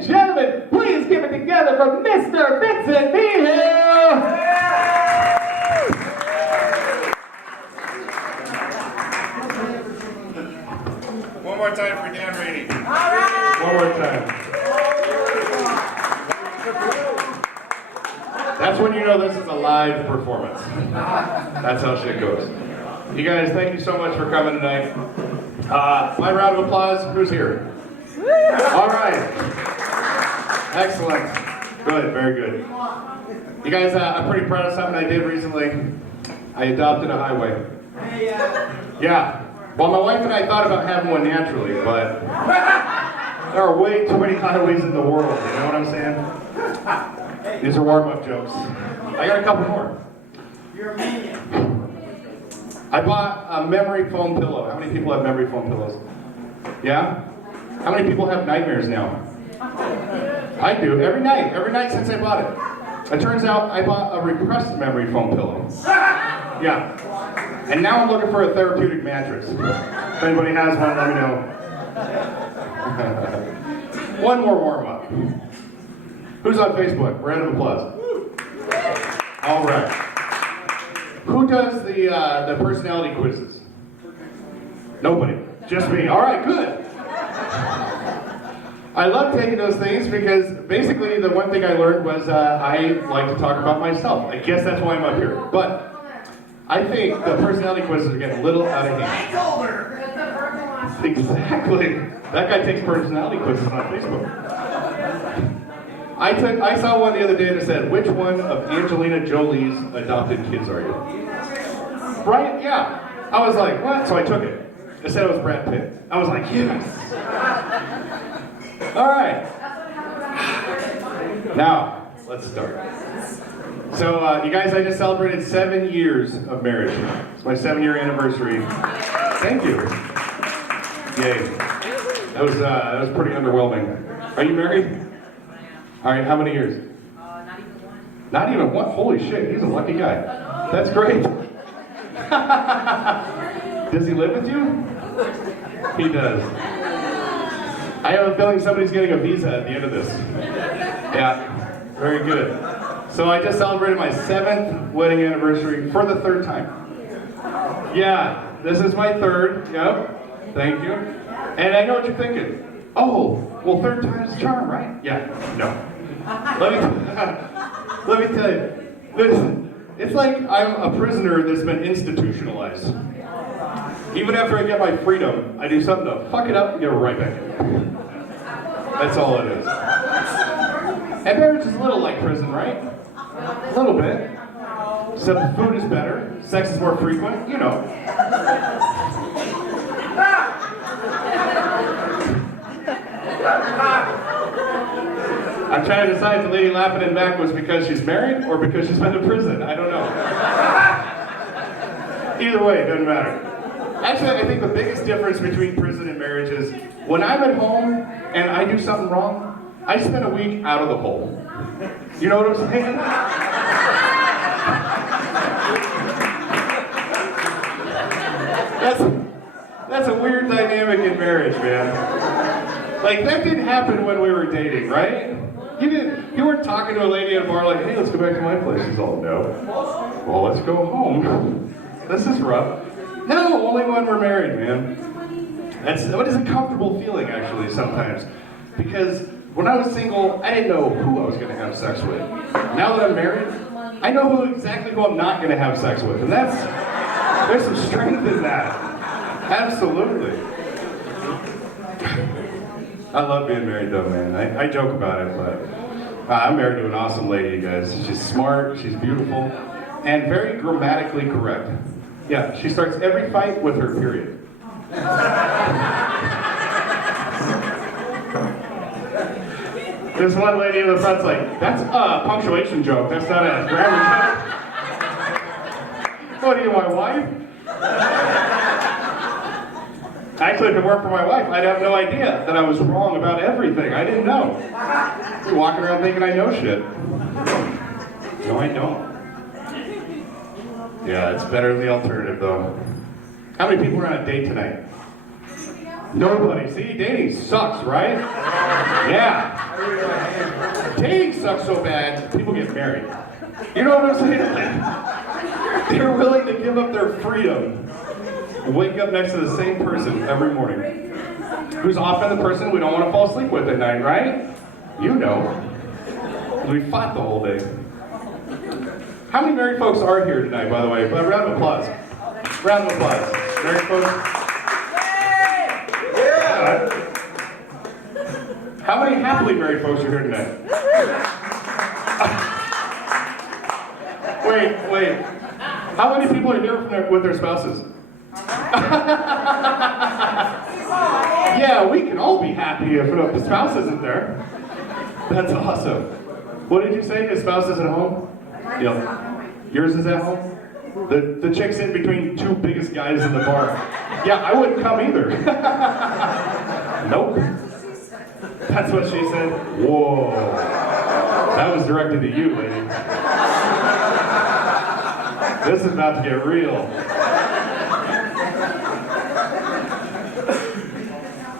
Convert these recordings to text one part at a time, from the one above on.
and gentlemen, please give it together for Mr. Vincent Behill! One more time for Dan Rainey. All right. One more time. That's when you know this is a live performance. That's how shit goes. You guys, thank you so much for coming tonight. My round of applause, who's here? All right. Excellent. Good, very good. You guys, I'm pretty proud of something I did recently. I adopted a highway. Yeah. Well, my wife and I thought about having one naturally, but there are way too many highways in the world, you know what I'm saying? These are warm-up jokes. I got a couple more. You're a maniac. I bought a memory foam pillow. How many people have memory foam pillows? Yeah? How many people have nightmares now? I do, every night since I bought it. It turns out I bought a repressed memory foam pillow. Yeah. And now I'm looking for a therapeutic mattress. If anybody has one, let me know. One more warm-up. Who's on Facebook? Round of applause. All right. Who does the personality quizzes? Nobody. Just me. All right, good. I love taking those things because basically the one thing I learned was I like to talk about myself. I guess that's why I'm up here. But I think the personality quizzes are getting a little out of hand. I told her. Exactly. That guy takes personality quizzes on Facebook. I saw one the other day that said, which one of Angelina Jolie's adopted kids are you? Right? Yeah. I was like, what? So I took it. It said it was Brad Pitt. I was like, yes. All right. Now, let's start. So, you guys, I just celebrated 7 years of marriage. It's my 7-year anniversary. Thank you. Yay. That was pretty underwhelming. Are you married? All right, how many years? Not even one. Not even one? Holy shit, he's a lucky guy. That's great. Does he live with you? He does. I have a feeling somebody's getting a visa at the end of this. Yeah, very good. So I just celebrated my 7th wedding anniversary for the 3rd time. Yeah, this is my 3rd. Yep, thank you. And I know what you're thinking. Oh, well, 3rd time's the charm, right? Yeah, no. Let me tell you. It's like I'm a prisoner that's been institutionalized. Even after I get my freedom, I do something to fuck it up and get it right back in. That's all it is. And marriage is a little like prison, right? A little bit. Except the food is better, sex is more frequent, you know. I'm trying to decide if the lady laughing in back was because she's married or because she's been to prison. I don't know. Either way, it doesn't matter. Actually, I think the biggest difference between prison and marriage is when I'm at home and I do something wrong, I spend a week out of the hole. You know what I'm saying? That's a weird dynamic in marriage, man. Like, that didn't happen when we were dating, right? You weren't talking to a lady at a bar like, hey, let's go back to my place. She's all, no. Well, let's go home. This is rough. No, only when we're married, man. What is a comfortable feeling, actually, sometimes. Because when I was single, I didn't know who I was going to have sex with. Now that I'm married, I know exactly who I'm not going to have sex with. And there's some strength in that. Absolutely. I love being married though, man. I joke about it, but I'm married to an awesome lady, you guys. She's smart, she's beautiful, and very grammatically correct. Yeah, she starts every fight with her period. This one lady in the front's like, that's a punctuation joke, that's not a grammar joke. What are you, my wife? Actually, if it weren't for my wife, I'd have no idea that I was wrong about everything. I didn't know. You're walking around thinking I know shit. No, I don't. Yeah, it's better than the alternative, though. How many people are on a date tonight? Nobody. See, dating sucks, right? Yeah. sucks so bad, people get married. You know what I'm saying? Like, they're willing to give up their freedom, wake up next to the same person every morning, who's often the person we don't want to fall asleep with at night, right? You know. We fought the whole day. How many married folks are here tonight, by the way? A round of applause. Round of applause. Married folks? Yeah. How many happily married folks are here tonight? Wait. How many people are here with their spouses? Yeah, we can all be happy if the spouse isn't there. That's awesome. What did you say? Your spouse is at home? Yeah. Yours is at home? The chick's in between two biggest guys in the bar. Yeah, I wouldn't come either. Nope. That's what she said. Whoa. That was directed to you, lady. This is about to get real.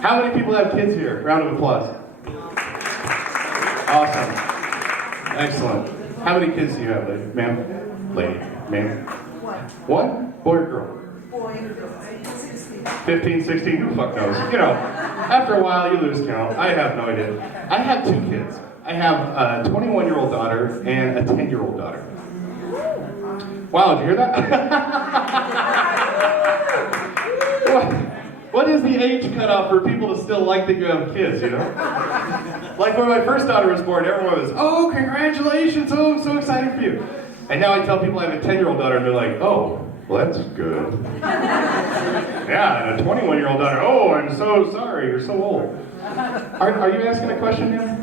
How many people have kids here? Round of applause. Awesome. Excellent. How many kids do you have, lady? Ma'am? Lady. Ma'am? One? Boy or girl? 15, 16, who the fuck knows? You know, after a while you lose count. I have no idea. I have two kids. I have a 21-year-old daughter and a 10-year-old daughter. Wow, did you hear that? What is the age cutoff for people to still like that you have kids, you know? Like when my first daughter was born, everyone was, oh, congratulations, oh, I'm so excited for you. And now I tell people I have a 10-year-old daughter and they're like, oh, well, that's good. Yeah, and a 21-year-old daughter, oh, I'm so sorry, you're so old. Are you asking a question now?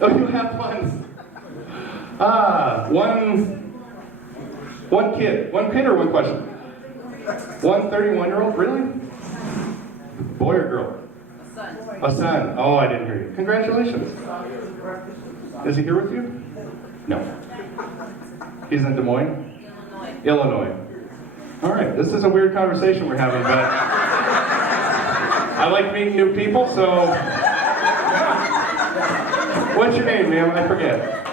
Oh, you have fun. One kid or one question? One 31-year-old, really? Boy or girl? A son. Oh, I didn't hear you. Congratulations. Is he here with you? No. He's in Des Moines? Illinois. All right, this is a weird conversation we're having, but I like meeting new people, so... What's your name, ma'am? I forget.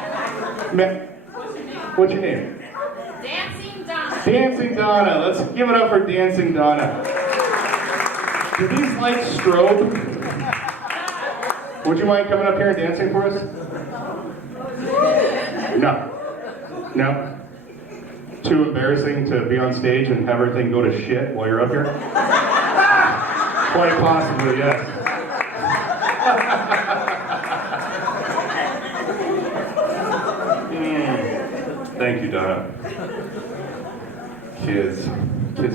What's your name? Dancing Donna. Dancing Donna. Let's give it up for Dancing Donna. Do these lights strobe? Would you mind coming up here and dancing for us? No. Too embarrassing to be on stage and have everything go to shit while you're up here? Quite possibly, yes. Thank you, Donna. Kids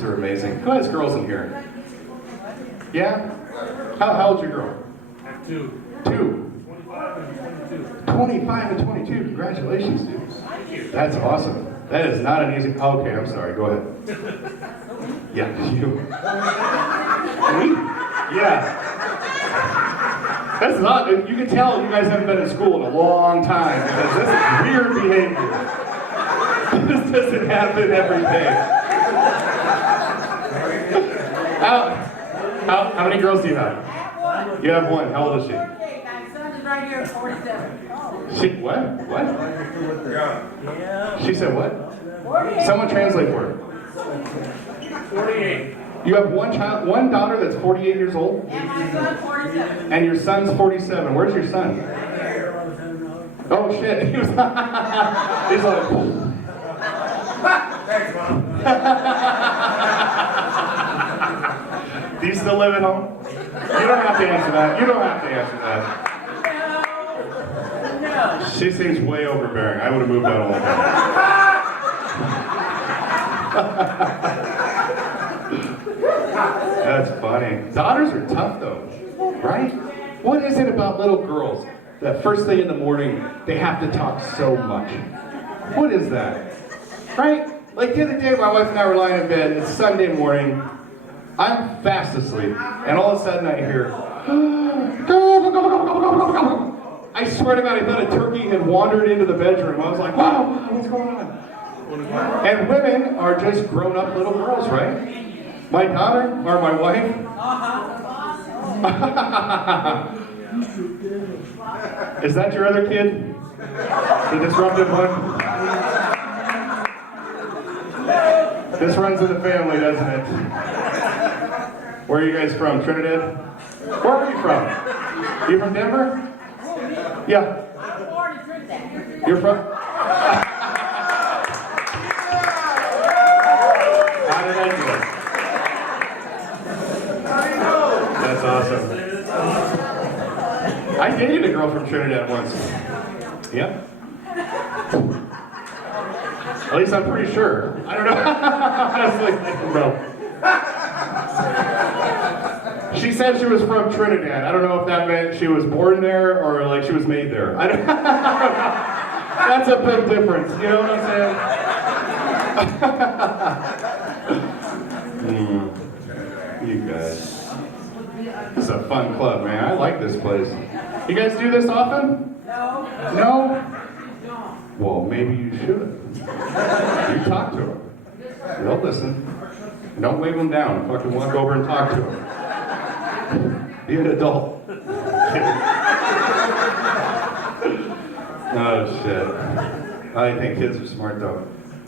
are amazing. Who has girls in here? Yeah? How old's your girl? I have two. 25 and 22. Congratulations, dude. That's awesome. That is not an easy... Oh, okay, I'm sorry. Go ahead. Yeah, you. Me? Yeah. That's not... You can tell you guys haven't been in school in a long time because this is weird behavior. This doesn't happen every day. How many girls do you have? You have one. How old is she? My son is right here at 47. She what? What? She said what? 48. Someone translate for her. 48. You have one daughter that's 48 years old? And my son's 47. And your son's 47. Where's your son? Oh shit. He was he's like Thanks, Mom. Do you still live at home? You don't have to answer that. You don't have to answer that. No. She seems way overbearing. I would have moved out a long time. That's funny. Daughters are tough though, right? What is it about little girls that first thing in the morning they have to talk so much? What is that? Right? Like the other day my wife and I were lying in bed, it's Sunday morning, I'm fast asleep, and all of a sudden I hear, I swear to God, I thought a turkey had wandered into the bedroom. I was like, wow, what's going on? And women are just grown-up little girls, right? My daughter, or my wife. Is that your other kid? The disruptive one? This runs in the family, doesn't it? Where are you guys from? Trinidad? Where are you from? You from Denver? Yeah. I'm born in Trinidad. You're from? How did I do it? That's awesome. I dated a girl from Trinidad once. Yeah. At least I'm pretty sure. I don't know. Honestly, I don't know. She said she was from Trinidad. I don't know if that meant she was born there or like she was made there. I don't That's a big difference. You know what I'm saying? You guys. This is a fun club, man. I like this place. You guys do this often? No. No? Well, maybe you should. You talk to them. They'll listen. And don't wave them down. Fucking walk over and talk to them. Be an adult. Oh, shit. I think kids are smart, though.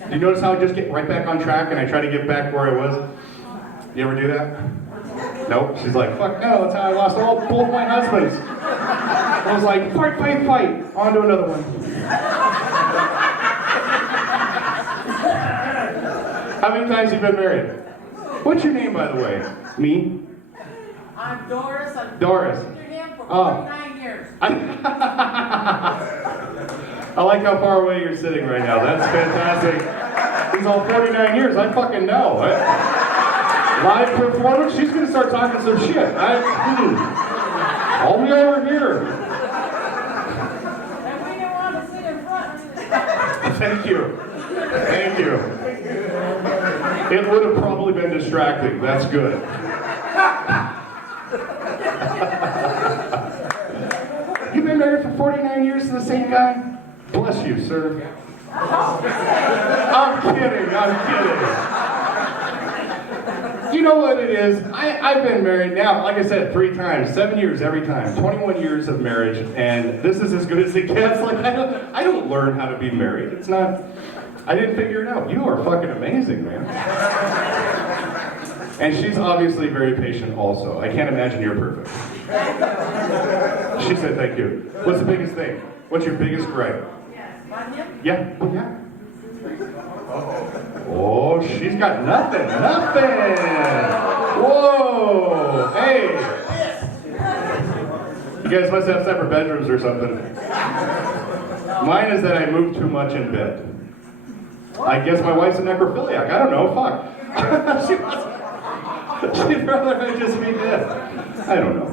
Do you notice how I just get right back on track and I try to get back where I was? You ever do that? Nope. She's like, fuck no, that's how I lost both my husbands. I was like, fight, fight, fight. On to another one. How many times have you been married? What's your name, by the way? Me? I'm Doris. Doris. I've been him for Oh. 49 years. I like how far away you're sitting right now. That's fantastic. He's all 49 years. I fucking know. Live performance, she's going to start talking some shit. All me over here. And we didn't want to sit in front. Thank you. Thank you. It would have probably been distracting. That's good. You've been married for 49 years to the same guy? Bless you, sir. I'm kidding. You know what it is? I've been married now, like I said, 3 times, 7 years every time, 21 years of marriage, and this is as good as it gets. Like I don't learn how to be married. It's not. I didn't figure it out. You are fucking amazing, man. And she's obviously very patient also. I can't imagine you're perfect. She said thank you. What's the biggest thing? What's your biggest gripe? Yeah. Oh, yeah. Oh, she's got nothing. Whoa. Hey. You guys must have separate bedrooms or something. Mine is that I move too much in bed. I guess my wife's a necrophiliac. I don't know. Fuck. She'd rather just be dead. I don't know.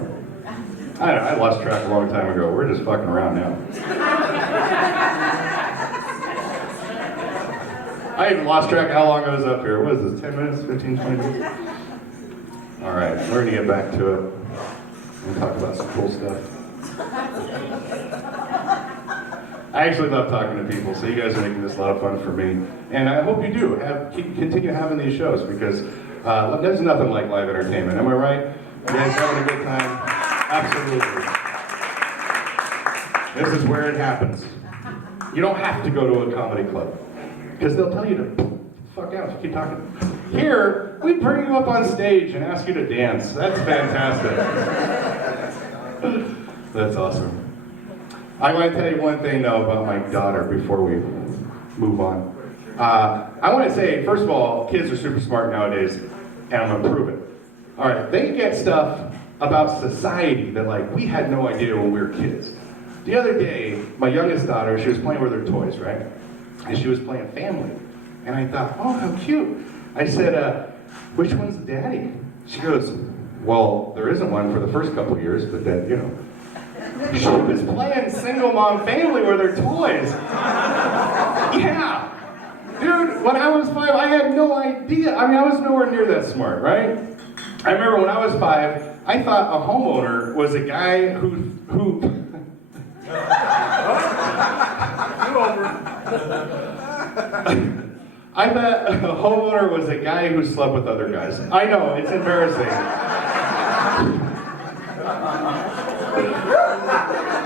I lost track a long time ago. We're just fucking around now. I even lost track of how long I was up here. What is this, 10 minutes, 15, 20 minutes? All right, we're gonna get back to it. We'll talk about some cool stuff. I actually love talking to people, so you guys are making this a lot of fun for me. And I hope you do. Continue having these shows, because there's nothing like live entertainment. Am I right? You guys having a good time? Absolutely. This is where it happens. You don't have to go to a comedy club, because they'll tell you to fuck out if you keep talking. Here, we bring you up on stage and ask you to dance. That's fantastic. That's awesome. I want to tell you one thing, though, about my daughter before we move on. I want to say, first of all, kids are super smart nowadays, and I'm going to prove it. All right, they get stuff about society that, like, we had no idea when we were kids. The other day, my youngest daughter, she was playing with her toys, right? And she was playing family. And I thought, oh, how cute. I said, which one's the daddy? She goes, well, there isn't one for the first couple of years, but then, you know. She was playing single mom family with her toys. Yeah. Dude, when I was 5, I had no idea. I mean, I was nowhere near that smart, right? I remember when I was 5, I thought a homeowner was a guy who I thought a homeowner was a guy who slept with other guys. I know, it's embarrassing.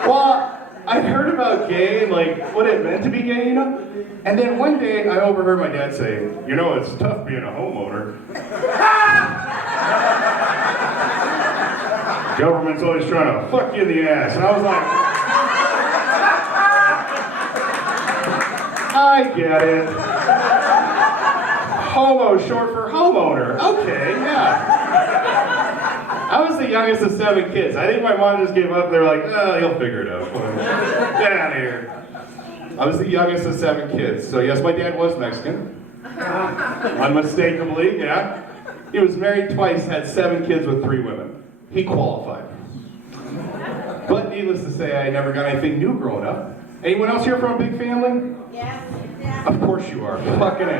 Well, I'd heard about gay, like what it meant to be gay, you know? And then one day I overheard my dad say, you know, it's tough being a homeowner. Government's always trying to fuck you in the ass. And I was like, I get it. Homo short for homeowner. Okay, yeah. I was the youngest of 7 kids. I think my mom just gave up. They were like, oh, you'll figure it out. Get out of here. I was the youngest of 7 kids. So yes, my dad was Mexican. Unmistakably, yeah. He was married twice, had 7 kids with 3 women. He qualified. But needless to say, I never got anything new growing up. Anyone else here from a big family? Yes. Of course you are. Fucking A.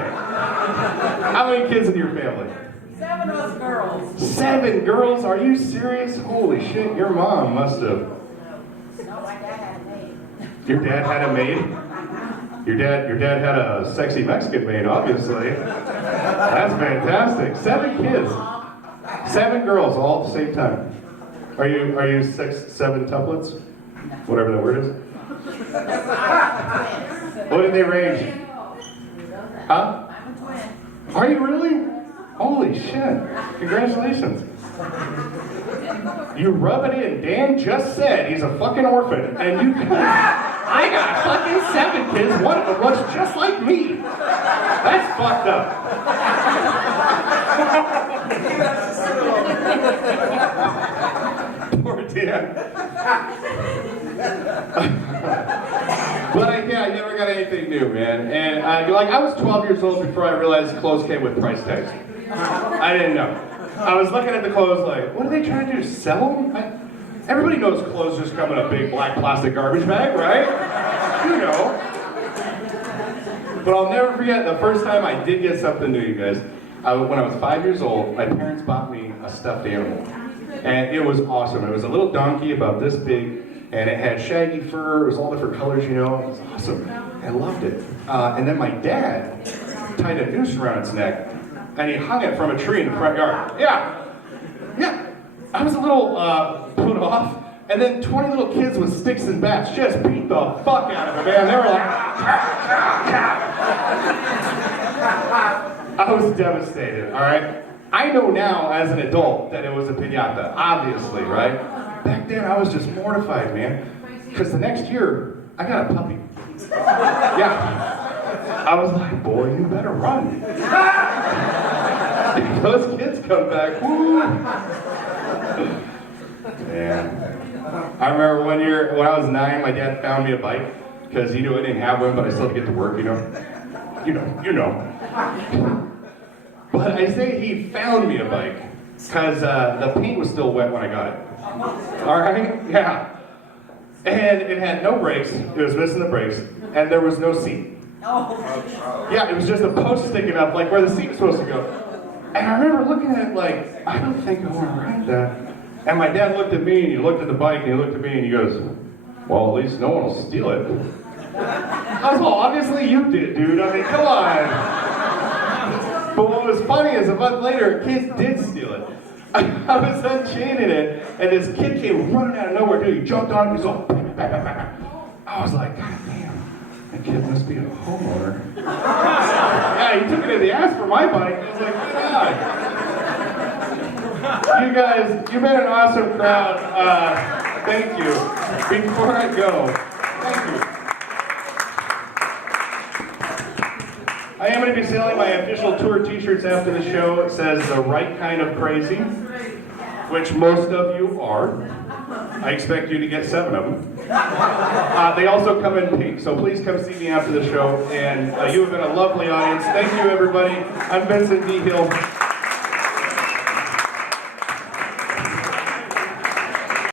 How many kids in your family? 7 of us girls. 7 girls? Are you serious? Holy shit, your mom must have. No, my dad had a maid. Your dad had a maid? Your dad had a sexy Mexican maid, obviously. That's fantastic. 7 kids. 7 girls, all at the same time. Are you 7 tuplets? Whatever that word is. What did they range? Huh? I'm a twin. Are you really? Holy shit. Congratulations. You rub it in. Dan just said he's a fucking orphan. And you I got fucking 7 kids. One of them looks just like me. That's fucked up. Poor Dan. But I never got anything new, man. And I was 12 years old before I realized clothes came with price tags. I didn't know. I was looking at the clothes like, what are they trying to do? Sell them? Everybody knows clothes just come in a big black plastic garbage bag, right? You know. But I'll never forget the first time I did get something new, you guys. When I was 5 years old, my parents bought me a stuffed animal. And it was awesome. It was a little donkey about this big. And it had shaggy fur, it was all different colors, you know, it was awesome. I loved it. And then my dad tied a noose around its neck, and he hung it from a tree in the front yard. Yeah. I was a little put off, and then 20 little kids with sticks and bats just beat the fuck out of it, man. They were like, I was devastated, all right? I know now as an adult that it was a piñata, obviously, right? Back then, I was just mortified, man. Because the next year, I got a puppy. Yeah. I was like, boy, you better run. If those kids come back, woo. Yeah. I remember one year, when I was 9, my dad found me a bike. Because he knew I didn't have one, but I still had to get to work, you know. You know. But I say he found me a bike. Because the paint was still wet when I got it. All right? Yeah. And it had no brakes. It was missing the brakes. And there was no seat. Oh. Yeah, it was just a post sticking up, like where the seat was supposed to go. And I remember looking at it like, I don't think I want to ride that. And my dad looked at me, and he looked at the bike, and he looked at me, and he goes, well, at least no one will steal it. I was, well, obviously you did, dude. I mean, come on. But what was funny is a month later, a kid did steal it. I was unchaining it, and this kid came running out of nowhere, dude. He jumped on it, he's all, bang, bang, bang, bang. I was like, God damn, that kid must be a homeowner. Yeah, he took it in the ass for my bike. I was like, God. You guys, you've been an awesome crowd. Thank you. Before I go, thank you. I am going to be selling my official tour t-shirts after the show. It says The Right Kind of Crazy, which most of you are. I expect you to get 7 of them. They also come in pink, so please come see me after the show. And you have been a lovely audience. Thank you, everybody. I'm Vincent D. Hill.